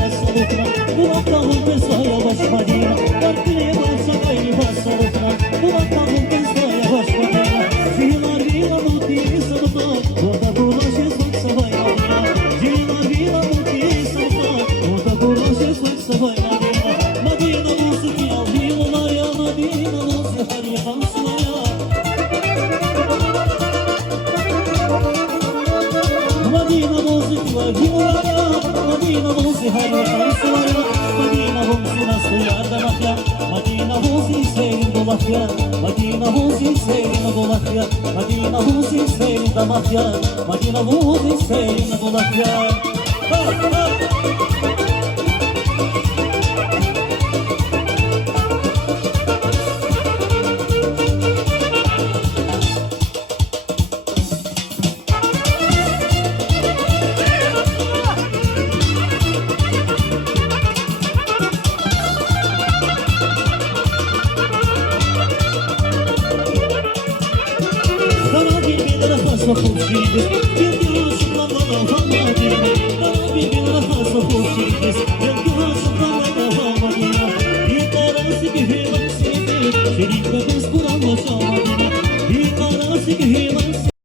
hastalıkla Bulaktan Kızlaya baş Madina Darküleye bulsak aynı hastalıkla Bulaktan Kızlaya baş Madina Cihlar vila muti sabıta Orada dolaşız vaksa vay Madina Cihlar vila muti sabıta Orada dolaşız vaksa vay Madina Madina olsun ki al vilalar ya Madina olsun her yakan sulara Madina olsun ki al vilalar ya Madina olsun her yakan sulara Madina olsun aslı yardan akla Madina olsun seyrin dolakya Madina olsun seyrin dolakya Madina olsun seyrin damakya Madina olsun seyrin dolakya Bir gün aşıklardan alhan Madine Bana bir gün daha sapul çiğdiz